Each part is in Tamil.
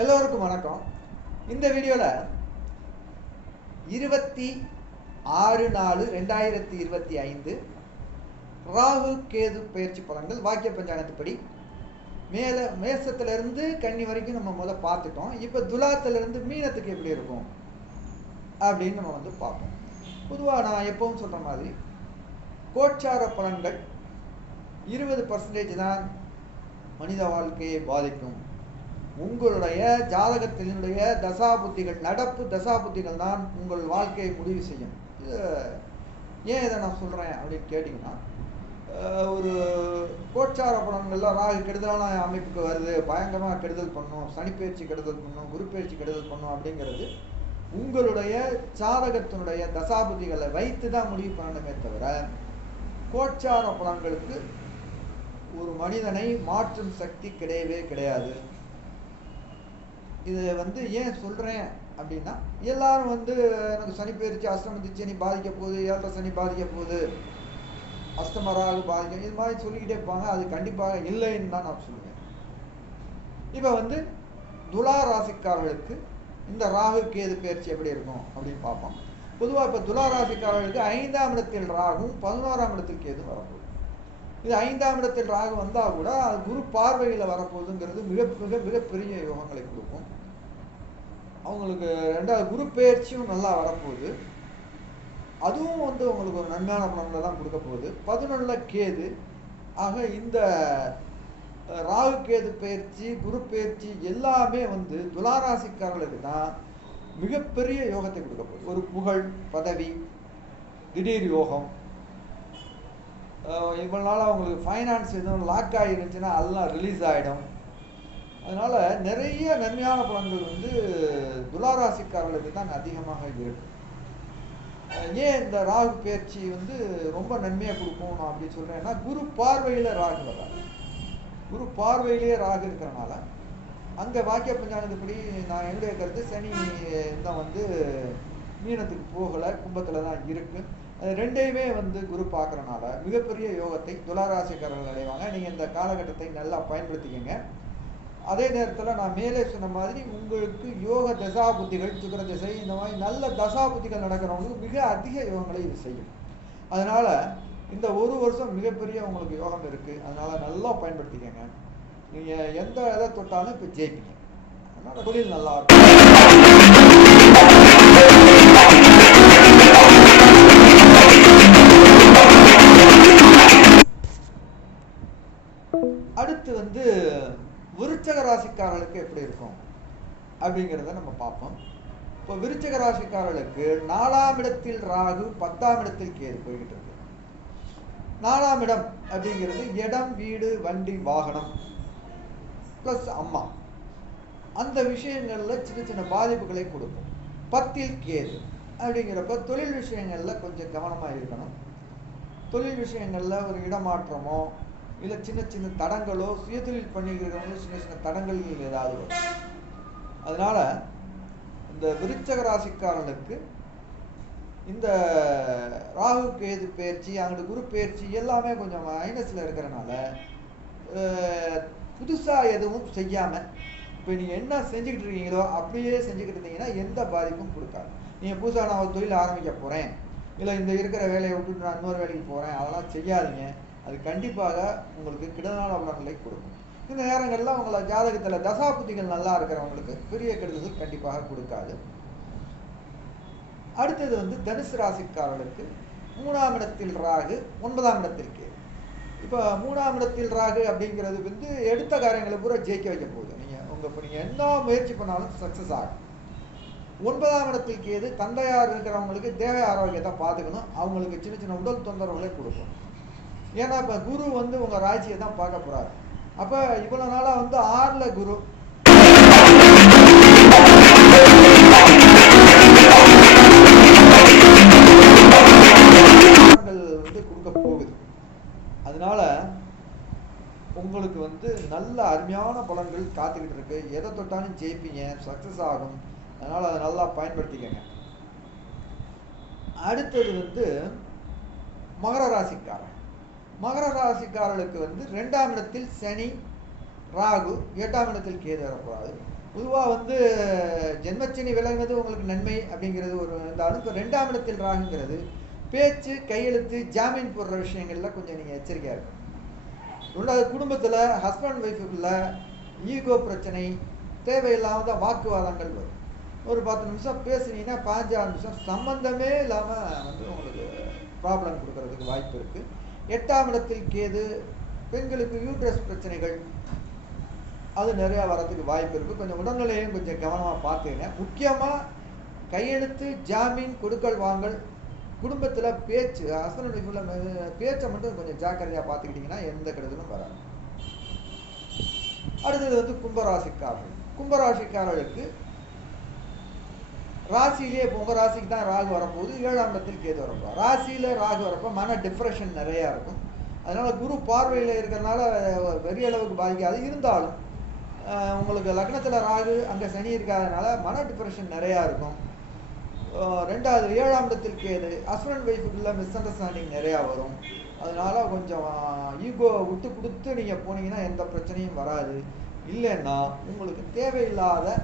எல்லோருக்கும் வணக்கம். இந்த வீடியோவில் இருபத்தி ஆறு நாலு ரெண்டாயிரத்தி இருபத்தி ஐந்து ராகு கேது பயிற்சி பலன்கள் வாக்கிய பஞ்சாங்கத்துப்படி மேலே மேசத்திலிருந்து கன்னி வரைக்கும் நம்ம முதல்ல பார்த்துட்டோம். இப்போ துலாத்திலிருந்து மீனத்துக்கு எப்படி இருக்கும் அப்படின்னு நம்ம வந்து பார்ப்போம். பொதுவாக நான் எப்பவும் சொல்கிற மாதிரி கோச்சார பலன்கள் இருபது பர்சன்டேஜ் தான் மனித வாழ்க்கையை பாதிக்கும். உங்களுடைய ஜாதகத்தினுடைய தசாபுத்திகள் நடப்பு தசாபுத்திகள் தான் உங்கள் வாழ்க்கையை முடிவு செய்யும். இது ஏன் இதை நான் சொல்கிறேன் அப்படின்னு கேட்டிங்கன்னா ஒரு கோச்சார பலன்கள்லாம் ராகு கெடுதலான அமைப்புக்கு வருது பயங்கரமாக கெடுதல் பண்ணும் சனிப்பயிற்சி கெடுதல் பண்ணும் குருப்பயிற்சி கெடுதல் பண்ணும் அப்படிங்கிறது உங்களுடைய ஜாதகத்தினுடைய தசாபதிகளை வைத்து தான் முடிவு பண்ணணுமே தவிர கோச்சார பலன்களுக்கு ஒரு மனிதனை மாற்றும் சக்தி கிடையவே கிடையாது. இது வந்து ஏன் சொல்கிறேன் அப்படின்னா எல்லாரும் வந்து எனக்கு சனி பயிற்சி அஷ்டமத்தி சனி பாதிக்க போகுது ஏழரை சனி பாதிக்க போகுது. அஸ்தமராக பாதிக்கும். இது மாதிரி சொல்லிக்கிட்டே இருப்பாங்க. அது கண்டிப்பாக இல்லைன்னு தான் நான் சொல்லுவேன். இப்போ வந்து துலா ராசிக்காரர்களுக்கு இந்த ராகு கேது பயிற்சி எப்படி இருக்கும் அப்படின்னு பார்ப்போம். பொதுவாக இப்போ துலா ராசிக்காரர்களுக்கு ஐந்தாம் இடத்தில் ராகும் பதினோராம் இடத்தில் கேது வரப்போகுது. இது ஐந்தாம் இடத்தில் ராகு வந்தால் கூட அது குரு பார்வையில் வரப்போகுதுங்கிறது மிக மிக மிகப்பெரிய யோகங்களை கொடுக்கும். அவங்களுக்கு ரெண்டாவது குரு பெயர்ச்சியும் நல்லா வரப்போகுது. அதுவும் வந்து உங்களுக்கு ஒரு நன்மையான பலன்களை தான் கொடுக்க போகுது. பதினொன்றில் கேது. ஆக இந்த ராகு கேது பயிற்சி குரு பயிற்சி எல்லாமே வந்து துளாராசிக்காரர்களுக்கு தான் மிகப்பெரிய யோகத்தை கொடுக்க போகுது. ஒரு புகழ் பதவி திடீர் யோகம். இவ்வளோ இவ்வளவு நாள் அவங்களுக்கு ஃபைனான்ஸ் எதுவும் லாக் ஆகிருந்துச்சுன்னா அதெல்லாம் ரிலீஸ் ஆகிடும் அதனால நிறைய நன்மையான பலன்கள் வந்து துளாராசிக்காரர்களுக்கு தான் அதிகமாக இருக்கு. ஏன் இந்த ராகு பயிற்சி வந்து ரொம்ப நன்மையாக கொடுக்கும் நான் அப்படி சொல்றேன்னா குரு பார்வையில் ராகு வரா குரு பார்வையிலேயே ராகு இருக்கிறனால அங்கே வாக்கிய பஞ்சாங்கத்துப்படி நான் என்னுடைய கருத்து சனி தான் வந்து மீனத்துக்கு போகலை கும்பத்தில் தான் இருக்கு. அது ரெண்டையுமே வந்து குரு பார்க்கறனால மிகப்பெரிய யோகத்தை துளாராசிக்காரர்கள் அடைவாங்க. நீங்கள் இந்த காலகட்டத்தை நல்லா பயன்படுத்திக்கங்க. அதே நேரத்தில் நான் மேலே சொன்ன மாதிரி உங்களுக்கு யோக தசாபுத்திகள் சுக்கர திசை இந்த மாதிரி நல்ல தசாபுத்திகள் நடக்கிறவங்களுக்கு மிக அதிக யோகங்களை இது செய்யும். அதனால் இந்த ஒரு வருஷம் மிகப்பெரிய உங்களுக்கு யோகம் இருக்குது அதனால் நல்லா பயன்படுத்திக்கங்க. நீங்கள் எந்த இதை தொட்டாலும் இப்போ ஜெயிப்பீங்க. அதனால் தொழில் நல்லா இருக்கும். அடுத்து வந்து விருச்சக ராசிக்காரர்களுக்கு எப்படி இருக்கும்? அப்படிங்கிறத நம்ம பார்ப்போம். இப்போ விருச்சக ராசிக்காரர்களுக்கு நாலாம் இடத்தில் ராகு பத்தாம் இடத்தில் கேது போய்கிட்டு இருக்கு. நாலாம் இடம் அப்படிங்கிறது இடம் வீடு வண்டி வாகனம் ப்ளஸ் அம்மா. அந்த விஷயங்களில் சின்ன சின்ன பாதிப்புகளை கொடுக்கும். பத்தில் கேது அப்படிங்கிறப்ப தொழில் விஷயங்களில் கொஞ்சம் கவனமாக இருக்கணும். தொழில் விஷயங்களில் ஒரு இடமாற்றமோ இல்லை சின்ன சின்ன தடங்களோ சுயதொழில் பண்ணிக்கிறவங்களும் சின்ன சின்ன தடங்கள் ஏதாவது வரும். அதனால இந்த விருச்சக ராசிக்காரர்களுக்கு இந்த ராகு கேது பயிற்சி அங்கிட்டு குரு பயிற்சி எல்லாமே கொஞ்சம் மைனஸில் இருக்கிறனால புதுசாக எதுவும் செய்யாமல் இப்போ நீங்கள் என்ன செஞ்சுக்கிட்டு இருக்கீங்களோ அப்படியே செஞ்சுக்கிட்டு இருந்தீங்கன்னா எந்த பாதிப்பும் கொடுக்காது. நீங்கள் புதுசாக நான் ஒரு தொழில் ஆரம்பிக்க போகிறேன் இல்லை இந்த இருக்கிற வேலையை விட்டுட்டு நான் இன்னொரு வேலைக்கு போகிறேன் அதெல்லாம் செய்யாதீங்க. அது கண்டிப்பாக உங்களுக்கு கிடனான பலன்களை கொடுக்கும். இந்த நேரங்களில் உங்களை ஜாதகத்தில் தசாபுத்திகள் நல்லா இருக்கிறவங்களுக்கு பெரிய கெடுதல் கண்டிப்பாக கொடுக்காது. அடுத்தது வந்து தனுசு ராசிக்காரர்களுக்கு மூணாம் இடத்தில் ராகு ஒன்பதாம் இடத்தில் கேது. இப்போ மூணாம் இடத்தில் ராகு அப்படிங்கிறது வந்து எடுத்த காரியங்களை பூரா ஜெயிக்க வைக்க போகுது. நீங்கள் உங்கள் இப்போ நீங்கள் என்ன முயற்சி பண்ணாலும் சக்ஸஸ் ஆகும். ஒன்பதாம் இடத்தில் கேது தந்தையார் இருக்கிறவங்களுக்கு தேவை ஆரோக்கியத்தை பார்த்துக்கணும். அவங்களுக்கு சின்ன சின்ன உடல் தொந்தரவுகளை கொடுக்கும். ஏன்னா இப்போ குரு வந்து உங்கள் ராசியை தான் பார்க்க போகிறாரு அப்போ இவ்வளோ நாளாக வந்து ஆறில் குரு. வந்து கொடுக்க போகுது. அதனால உங்களுக்கு வந்து நல்ல அருமையான பலன்கள் காத்துக்கிட்டு இருக்கு. எதை தொட்டாலும் ஜெயிப்பீங்க சக்ஸஸ் ஆகும். அதனால அதை நல்லா பயன்படுத்திக்கங்க. அடுத்தது வந்து மகர ராசிக்காரன். மகர ராசிக்காரர்களுக்கு வந்து ரெண்டாம் இடத்தில் சனி ராகு எட்டாம் இடத்தில் கேது வரக்கூடாது பொதுவாக வந்து ஜென்மச்சனி விளங்குறது உங்களுக்கு நன்மை அப்படிங்கிறது ஒரு இருந்தாலும் இப்போ ரெண்டாம் இடத்தில் ராகுங்கிறது பேச்சு கையெழுத்து ஜாமீன் போடுற விஷயங்கள்ல கொஞ்சம் நீங்கள் எச்சரிக்கையாக இருக்கும் ரெண்டாவது குடும்பத்தில் ஹஸ்பண்ட் ஒய்ஃபுக்குள்ள ஈகோ பிரச்சனை தேவையில்லாத வாக்குவாதங்கள் வரும். ஒரு பத்து நிமிஷம் பேசுனீங்கன்னா பாஞ்சாறு நிமிஷம் சம்மந்தமே இல்லாமல் வந்து உங்களுக்கு ப்ராப்ளம் கொடுக்கறதுக்கு வாய்ப்பு இருக்குது எட்டாம் இடத்தில் கேது பெண்களுக்கு யூட்ரஸ் பிரச்சனைகள் அது நிறையா வரதுக்கு வாய்ப்பு இருக்குது கொஞ்சம் உடல்நிலையும் கொஞ்சம் கவனமாக பார்த்துக்கங்க. முக்கியமாக கையெழுத்து ஜாமீன் கொடுக்கல் வாங்கல் குடும்பத்தில் பேச்சு ஹஸ்பண்ட் பேச்சை மட்டும் கொஞ்சம் ஜாக்கிரதையாக பார்த்துக்கிட்டிங்கன்னா எந்த கெடுதலும் வராது. அடுத்தது வந்து கும்பராசிக்காரர்கள். கும்பராசிக்காரர்களுக்கு ராசியிலே இப்போ உங்கள் ராசிக்கு தான் ராகு வரப்போகுது ஏழாம் இடத்தில் கேது வரப்போ ராசியில் ராகு வரப்போ மன டிப்ரெஷன் நிறையா இருக்கும். அதனால் குரு பார்வையில் இருக்கிறனால பெரிய அளவுக்கு பாதிக்காது. இருந்தாலும் உங்களுக்கு லக்னத்தில் ராகு அங்கே சனி இருக்காதனால மன டிப்ரெஷன் நிறையா இருக்கும். ரெண்டாவது ஏழாம் இடத்தில் கேது. ஹஸ்பண்ட் ஒய்ஃபுக்குள்ள மிஸ் அண்டர்ஸ்டாண்டிங் நிறையா வரும். அதனால் கொஞ்சம் ஈகோ விட்டு கொடுத்து நீங்கள் போனீங்கன்னா எந்த பிரச்சனையும் வராது. இல்லைன்னா உங்களுக்கு தேவையில்லாத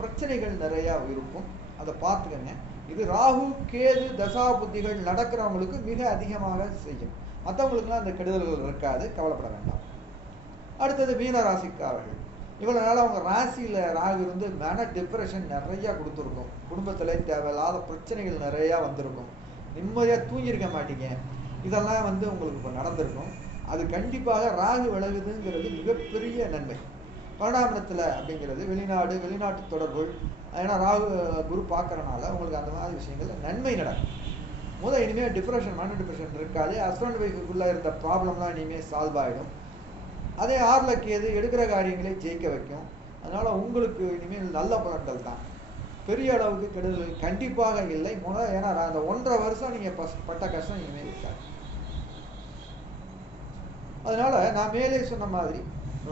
பிரச்சனைகள் நிறையா இருக்கும். அதை பார்த்துக்கங்க. இது ராகு கேது தசா புத்திகள் நடக்கிறவங்களுக்கு மிக அதிகமாக செய்யும். மற்றவங்களுக்குலாம் அந்த கெடுதல்கள் இருக்காது கவலைப்பட வேண்டாம். அடுத்தது மீன ராசிக்காரர்கள் இவ்வளோ நாள் அவங்க ராசியில் ராகு இருந்து மன டிப்ரெஷன் நிறையா கொடுத்துருக்கும். குடும்பத்தில் தேவையில்லாத பிரச்சனைகள் நிறையா வந்திருக்கும். நிம்மதியாக தூங்கியிருக்க மாட்டீங்க. இதெல்லாம் வந்து உங்களுக்கு இப்போ நடந்திருக்கும். அது கண்டிப்பாக ராகு விலகுதுங்கிறது மிகப்பெரிய நன்மை. பன்னெண்டாம் இடத்துல அப்படிங்கிறது வெளிநாடு வெளிநாட்டு தொடர்புகள். ஏன்னா ராகு குரு பார்க்கறனால உங்களுக்கு அந்த மாதிரி விஷயங்கள் நன்மை நடக்கும். முதல் இனிமேல் டிப்ரெஷன் மன டிப்ரெஷன் இருக்காது. ஹஸ்பண்ட் ஒய்ஃபுக்குள்ளே இருந்த ப்ராப்ளம்லாம் இனிமேல் சால்வ் ஆகிடும் அதே ஆறில் கேது எடுக்கிற காரியங்களை ஜெயிக்க வைக்கும். அதனால் உங்களுக்கு இனிமேல் நல்ல பலன்கள் தான். பெரிய அளவுக்கு கெடுதல் கண்டிப்பாக இல்லை. முதல் ஏன்னா அந்த ஒன்றரை வருஷம் நீங்கள் பஸ் பட்ட கஷ்டம் இனிமேல் இருக்காது. அதனால் நான் மேலே சொன்ன மாதிரி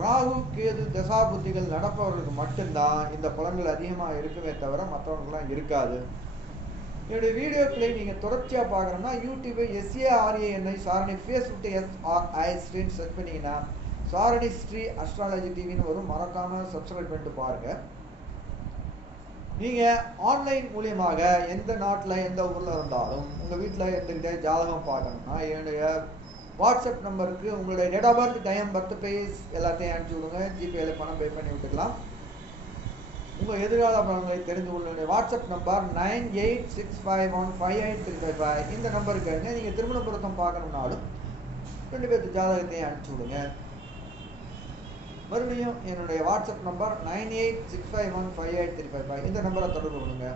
ராகு கேது தசா புத்திகள் நடப்பவர்களுக்கு மட்டும்தான் இந்த பலன்கள் அதிகமாக இருக்குமே தவிர மற்றவங்களுக்குலாம் இருக்காது. என்னுடைய வீடியோக்களை நீங்கள் தொடர்ச்சியாக பார்க்குறோம்னா யூடியூபை S A R A N I Sarani Facebook S R I ஸ்ட்ரீன்னு செக் பண்ணிங்கன்னா சாரணி ஸ்ரீ அஸ்ட்ராலஜி டிவின்னு வரும். மறக்காமல் சப்ஸ்கிரைப் பண்ணிட்டு பாருங்கள் நீங்கள் ஆன்லைன் மூலியமாக எந்த நாட்டில் எந்த ஊரில் இருந்தாலும் உங்கள் வீட்டில் எடுத்துக்கிட்டே ஜாதகம் பார்க்கணும்னா என்னுடைய வாட்ஸ்அப் நம்பருக்கு உங்களுடைய date of birth time birth place எல்லாத்தையும் அனுப்பிச்சி விடுங்க. ஜிபேல பணம் பே பண்ணி விட்டுக்கலாம். உங்கள் எதிர்கால பலன்களை தெரிந்து கொள்ள WhatsApp number nine eight six five one five eight three five five. இந்த நம்பருக்கு நீங்கள் திருமண பொருத்தம் பார்க்கணும்னாலும் ரெண்டு பேர்த்து ஜாதகத்தையும் அனுப்பிச்சி விடுங்க. மறுபடியும் என்னுடைய WhatsApp number nine eight six five one five eight three five five. இந்த நம்பரை தொடர்பு கொள்ளுங்க.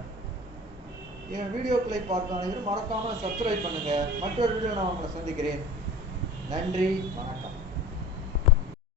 என் வீடியோக்களை பார்க்க அனைவரும் மறக்காமல் சப்ஸ்கிரைப் பண்ணுங்கள் மற்றொரு வீடியோ நான் உங்களை சந்திக்கிறேன். நன்றி வணக்கம்.